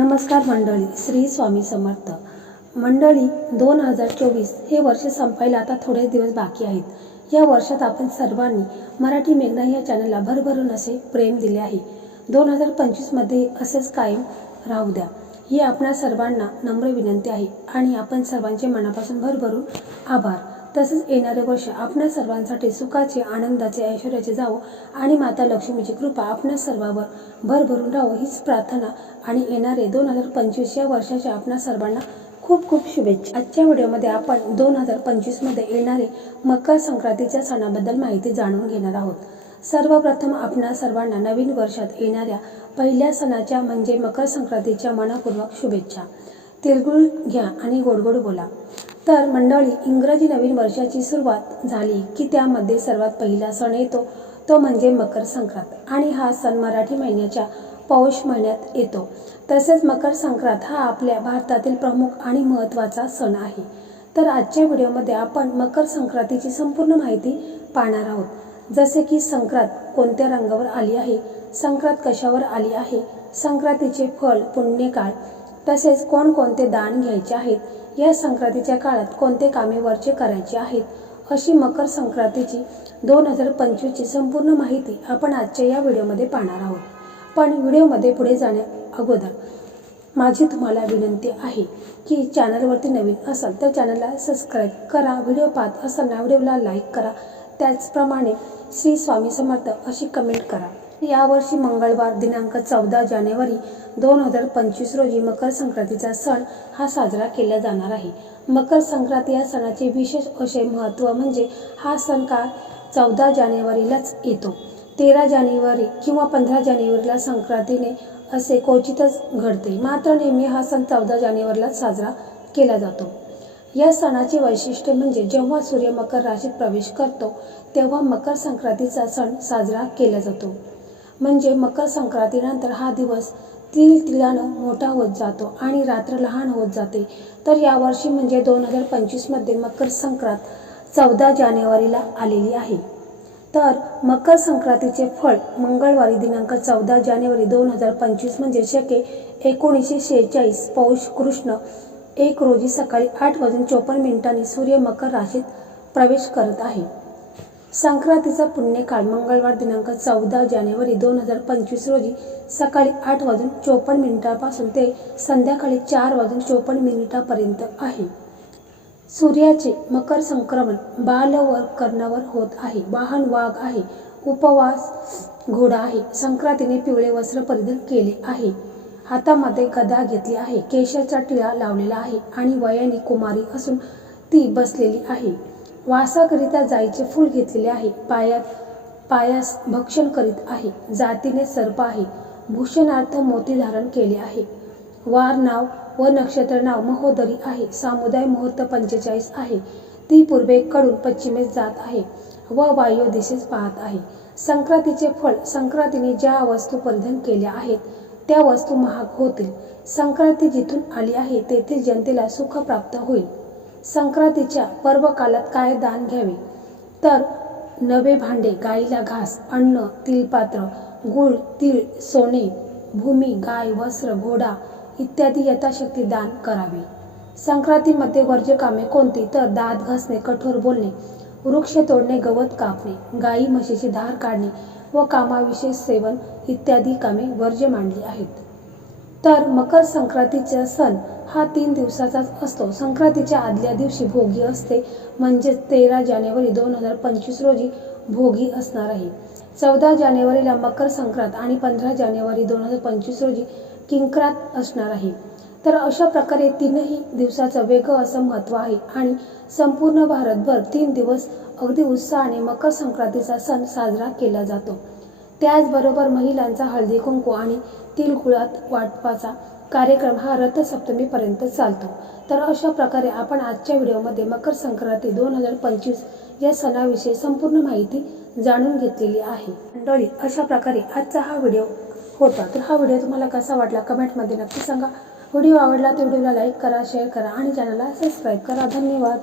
नमस्कार मंडळी श्री स्वामी समर्थ. मंडळी दोन हजार चोवीस हे वर्ष संपायला आता थोडे दिवस बाकी आहेत. या वर्षात आपण सर्वांनी मराठी मेघना या चॅनलला भरभरून असे प्रेम दिले आहे. दोन हजार पंचवीसमध्ये असेच कायम राहू द्या. ही आपणा सर्वांना नम्र विनंती आहे आणि आपण सर्वांचे मनापासून भरभरून आभार. तसेच येणारे वर्ष आपणा सर्वांसाठी सुखाचे आनंदाचे ऐश्वर्याचे जावो आणि माता लक्ष्मीची कृपा आपल्या सर्वांवर भरभरून राहो हीच प्रार्थना आणि येणारे दोन हजार पंचवीस या वर्षाच्या आपणा सर्वांना खूप खूप शुभेच्छा. आजच्या व्हिडिओमध्ये आपण दोन हजार पंचवीसमध्ये येणारे मकर संक्रांतीच्या सणाबद्दल माहिती जाणून घेणार आहोत. सर्वप्रथम आपणा सर्वांना नवीन वर्षात येणाऱ्या पहिल्या सणाच्या म्हणजे मकर संक्रांतीच्या मनापूर्वक शुभेच्छा. तिळगुळ घ्या आणि गोडगोड बोला. तर मंडळी इंग्रजी नवीन वर्षाची सुरुवात झाली की त्यामध्ये सर्वात पहिला सण येतो. तो म्हणजे मकर संक्रांत आणि हा सण मराठी महिन्याच्या पौष महिन्यात येतो. तसेच मकर संक्रांत हा आपल्या भारतातील प्रमुख आणि महत्त्वाचा सण आहे. तर आजच्या व्हिडिओमध्ये आपण मकर संक्रांतीची संपूर्ण माहिती पाहणार आहोत. जसे की संक्रांत कोणत्या रंगावर आली आहे संक्रांत कशावर आली आहे संक्रांतीचे फळ पुण्यकाळ तसेच कोणकोणते दान घ्यायचे आहेत या संक्रांतीच्या काळात कोणते कामे वरचे करायचे आहेत अशी मकर संक्रांतीची दोन हजार पंचवीसची संपूर्ण माहिती आपण आजच्या या व्हिडिओमध्ये पाहणार आहोत. पण व्हिडिओमध्ये पुढे जाण्या अगोदर माझी तुम्हाला विनंती आहे की चॅनलवरती नवीन असाल तर चॅनलला सबस्क्राईब करा व्हिडिओ पाहत असताना व्हिडिओला लाईक करा. त्याचप्रमाणे श्री स्वामी समर्थ अशी कमेंट करा. यावर्षी मंगळवार दिनांक चौदा जानेवारी दोन हजार पंचवीस रोजी मकर संक्रांतीचा सण हा साजरा केला जाणार आहे. मकर संक्रांती या सणाचे विशेष असे महत्त्व म्हणजे हा सण काळ चौदा जानेवारीलाच येतो. तेरा जानेवारी किंवा पंधरा जानेवारीला संक्रांतीने असे क्वचितच घडते. मात्र नेहमी हा सण चौदा जानेवारीलाच साजरा केला जातो. या सणाचे वैशिष्ट्य म्हणजे जेव्हा सूर्य मकर राशीत प्रवेश करतो तेव्हा मकर संक्रांतीचा सण साजरा केला जातो. म्हणजे मकर संक्रांतीनंतर हा दिवस तिल तिलानं मोठा होत जातो आणि रात्र लहान होत जाते. तर यावर्षी म्हणजे दोन हजार पंचवीसमध्ये मकर संक्रांत चौदा जानेवारीला आलेली आहे. तर मकर संक्रांतीचे फळ मंगळवारी दिनांक चौदा जानेवारी दोन हजार पंचवीस म्हणजे शके एकोणीसशे शेहेचाळीस पौष कृष्ण एक रोजी सकाळी आठ वाजून चोपन्न मिनिटांनी सूर्य मकर राशीत प्रवेश करत आहे. संक्रांतीचा पुण्यकाळ मंगळवार दिनांक चौदा जानेवारी दोन हजार पंचवीस रोजी सकाळी आठ वाजून चोपन्न मिनिटापासून ते संध्याकाळी चार वाजून चोपन्न मिनिटापर्यंत आहे. सूर्याचे मकर संक्रमण बालवर कर्णावर होत आहे. वाहन वाघ आहे. उपवास घोडा आहे. संक्रांतीने पिवळे वस्त्र परिधान केले आहे. हातामध्ये गदा घेतली आहे. केशाचा टिळा लावलेला आहे आणि वयाने कुमारी असून ती बसलेली आहे. वासाकरिता जाईचे फूल घेतलेले आहे. पायात पायास भक्षण करीत आहे. जातीने सर्प आहे. भूषणार्थ मोती धारण केले आहे. वार नाव व नक्षत्र नाव महोदरी आहे. सामुदाय मुहूर्त पंचेचाळीस आहे. ती पूर्वेकडून पश्चिमेस जात आहे व वायू दिशेस पाहत आहे. संक्रांतीचे फळ संक्रांतीने ज्या वस्तू परिधान केल्या आहेत त्या वस्तू महाग होतील. संक्रांती जिथून आली आहे तेथील जनतेला सुख प्राप्त होईल. संक्रांतीच्या पर्व कालात काय दान घ्यावे? तर नवे भांडे गाईला घास अन्न तिलपात्र गुळ तीळ सोने भूमी गाय वस्त्र घोडा इत्यादी यथाशक्ती दान करावे. संक्रांतीमध्ये वर्ज्य कामे कोणती? तर दात घासणे कठोर बोलणे वृक्ष तोडणे गवत कापणे गाई म्हशीची धार काढणे व कामाविषयी सेवन इत्यादी कामे वर्ज्य मांडली आहेत. तर मकर संक्रांतीचा सण हा तीन दिवसाचाच असतो. संक्रांतीच्या आदल्या दिवशी भोगी असते. म्हणजे तेरा जानेवारी दोन हजार पंचवीस रोजी भोगी असणार आहे. चौदा जानेवारीला मकर संक्रांत आणि पंधरा जानेवारी दोन हजार पंचवीस रोजी किंक्रात असणार आहे. तर अशा प्रकारे तीनही दिवसाचं वेगळं असं महत्त्व आहे आणि संपूर्ण भारतभर तीन दिवस अगदी उत्साहाने मकर संक्रांतीचा सण साजरा केला जातो. त्याचबरोबर महिलांचा हळदी कुंकू आणि तिळगुळात वाटपाचा कार्यक्रम हा रथसप्तमीपर्यंत चालतो. तर अशा प्रकारे आपण आजच्या व्हिडिओमध्ये मकर संक्रांती दोन हजार पंचवीस या सणाविषयी संपूर्ण माहिती जाणून घेतलेली आहे. मंडळी अशा प्रकारे आजचा हा व्हिडिओ होता. तर हा व्हिडिओ तुम्हाला कसा वाटला कमेंटमध्ये नक्की सांगा. व्हिडिओ आवडला तर व्हिडिओला लाईक करा शेअर करा आणि चॅनलला सबस्क्राईब करा. धन्यवाद.